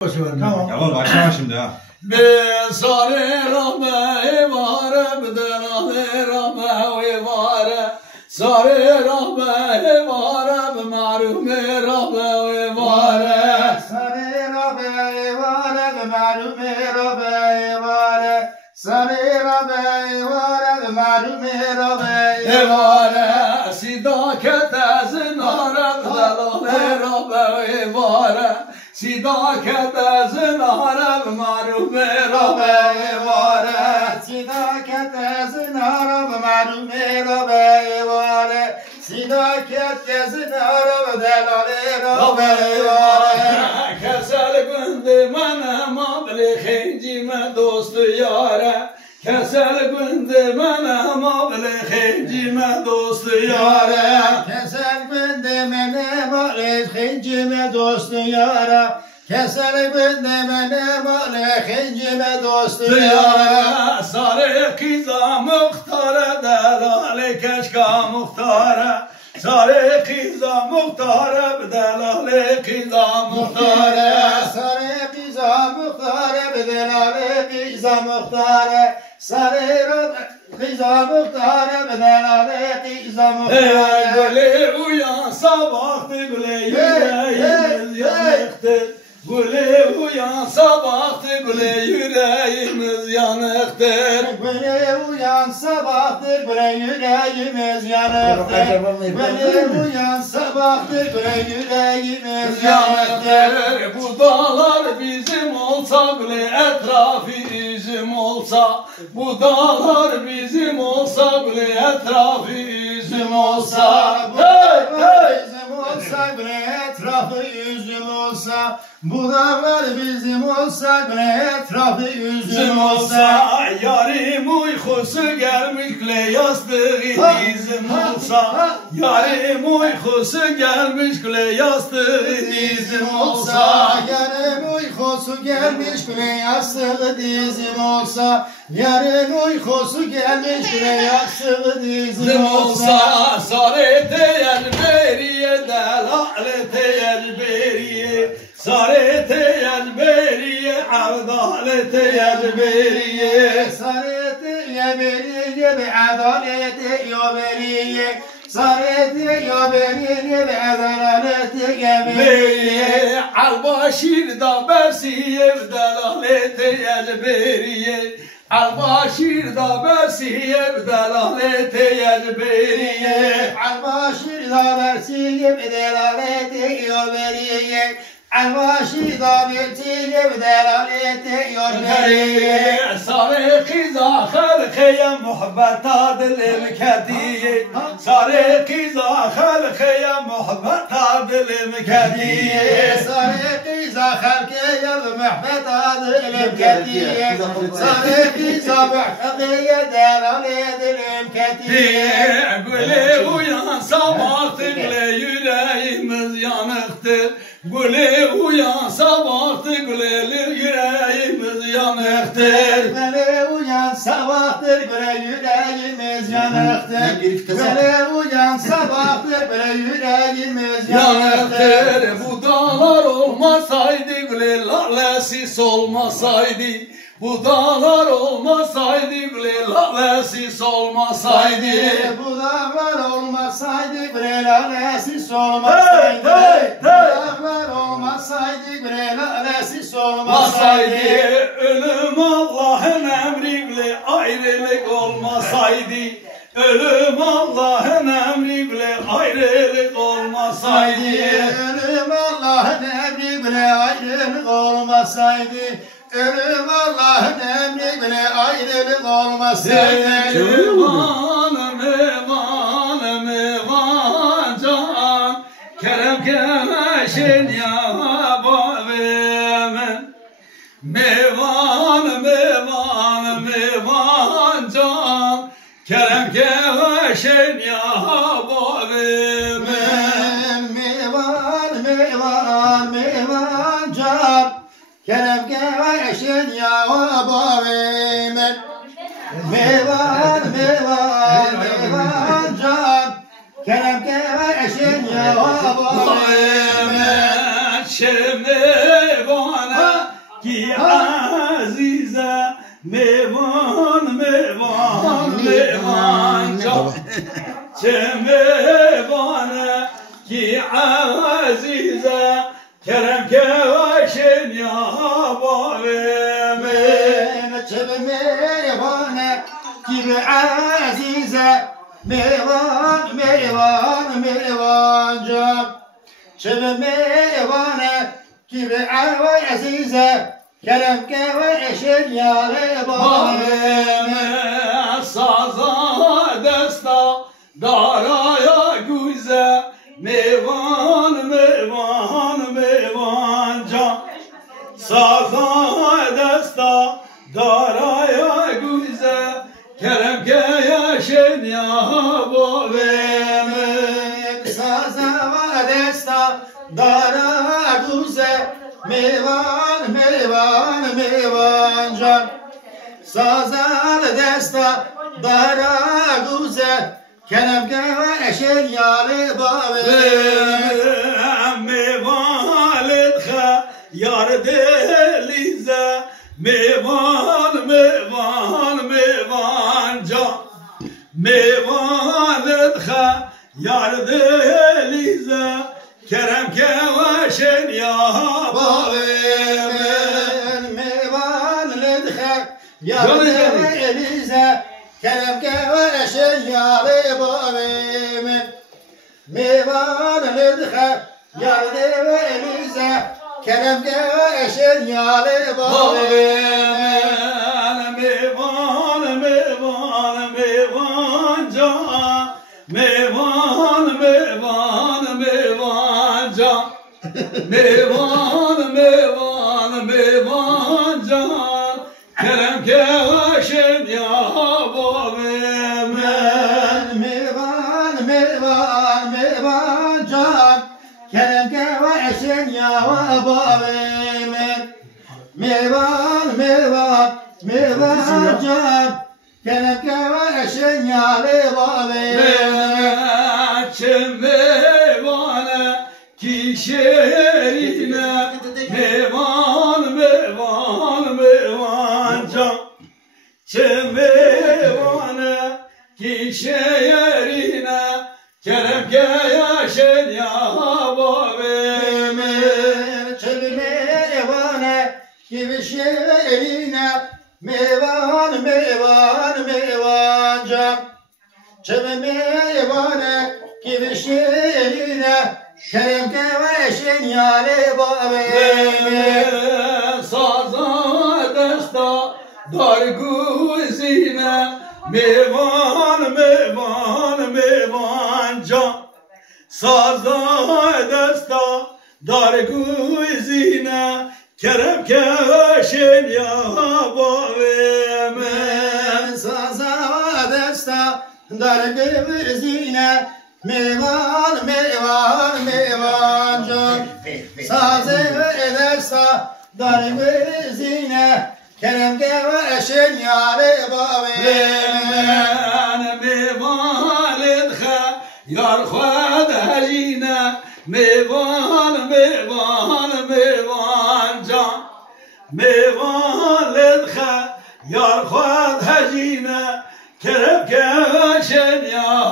Tamam. Yavrum başlama şimdi ha. Besare rahme vare bdelale rahme vare sare rahme vare marume rahme vare Sare Rabbe vare marume Rabbe vare Sare Rabbe vare marume Rabbe vare sidaket zinare bdelale rahme vare sidaket zinare marume rahme vare Sidaket zinara marume Rabbe vare Sidaket zinara delale Rabbe vare Kesel gündü mene mabli khincime dostu yare Kesel gündü mene mabli khincime dostu yare Kesel gündü mene mabli khincime dostu yara Kesel gündü mene mabli khincime dostu yara Sarı kıza muhtara delali keşka muhtara Sarı kıza muhtara delali kıza muhtara Sarı kıza muhtara delali kıza muhtara Sarı kıza muhtara delali kıza muhtara Güle uyan sabahtı güle yüreğimiz yanıktır Güle uyan sabahtı güle yüreğimiz yanıktır Güle uyan sabahtır güle yüreğimiz yanıktır Güle uyan sabahtır güle yüreğimiz yanıktır Bu dağlar bizim olsa güle etrafı üzüm olsa Bu dağlar bizim olsa güle etrafı üzüm olsa Bizim olsa güle etrafı üzüm olsa Bu dağlar bizim olsa güle etrafı üzüm olsa Yarim uykusu gelmiş güle yastığı dizim olsa Yarim uykusu gelmiş güle yastığı dizim olsa Yarın uykusu gelmiş güle yastığı dizim olsa Yarın uykusu gelmiş güle yastığı dizim olsa Sarete el beriye delalete el beriye Sarete el beriye avdalete el beriye Sarete ya beriye be adalete ya beriye Sarete ya beriye be adalete ya beriye Albaşir da bersiye delalete el beriye Albaşir da bersiye delalete el beriye Albaşir da bersiye be delalete ya beriye Albaşir da bersiye be delalete ya beriye Sarı kıza halkaya muhabbet adilim kediye Sarı kıza halkaya muhabbet adilim kediye Sarı kıza halkaya muhabbet adilim kediye Sarı kıza muhabbet adilim kediye Güle uyan sabahtı güle yüreğimiz yanıktır Güle uyan sabahtı güle yüreğimiz yanıktır Güle uyan sabahtır güle yüreğimiz yanıktır Güle uyan sabahtır güle yüreğimiz yanıktır Bu dağlar olmasaydı güle lalesiz olmasaydı Bu dağlar olmasaydı güle lalesiz olmasaydı Bu dağlar olmasaydı güle lalesiz olmasaydı Bu dağlar olmasaydı güle lalesiz olmasaydı Ölüm Allah'ın emriyle ayrılık olmasaydı Ölüm Allah'ın emriyle ayrılık olmasaydı Ölüm Allah'ın emri bile ayrılık olmasaydı Ölüm Allah'ın emri bile ayrılık olmasaydı Evanım evanım evan can Kerem kemeşin ya babimin Mevanım evanım evan can Kerem kemeşin ya babimin Mevan mevan mevan can Kerem kemeşin ya babimin Mevan mevan mevan can Kerem kemeşin ya babimin Şimdi bana کی عزیزه میوان میوان میوان جان چه میوانه کی عزیزه کرم که وشن یا بابم چه میوانه کی عزیزه میوان میوان میوان جان چه میوانه کی عزیزه کرم که وشن یا بابم سازا دستا دارای گوزه میوان میوان میوان جان سازا دستا دارای گوزه کرم که یشن یا بابم سازا دستا دارای گوزه میوان میوان میوان جان سازان دستا دارا گوزه کنم که اشن یال بابه میوان خا یار دلیزه میوان میوان میوان جان میوان خا یار دلیزه کرم که وشن یا بابه میوان لدخه یار دلیزه کرم که وشن یال بابه میوان لدخه یار دلیزه کرم که وشن یال بابه میوان میوان میوان جان میوان میوان میوان جان میوان میوان میوان جان کرم که وشن یا بابم میوان میوان میوان جان کرم که وشن یا بابم میوان میوان میوان جان کرم که وشن یا بابم چه میوانه کی شیرینه میوان میوان میوان جان چه میوانه کی شیرینه کرم که یشن یا بابم چه میوانه کی شیرینه میوان میوان میوان جان چه میوانه کی شیرینه کرم که وشن یال بابم سازا دستا دارگوزینه میوان میوان میوان جان سازا دستا دارگوزینه کرم که وشن یا بابم سازا دستا دارگوزینه میوان میوان میوان جان سازه دستا دارگوزینه کرم که وشن یال بابم میوان خا یار خود هجینه میوان میوان میوان جان میوان خا یار خود هجینه کرم که وشن یا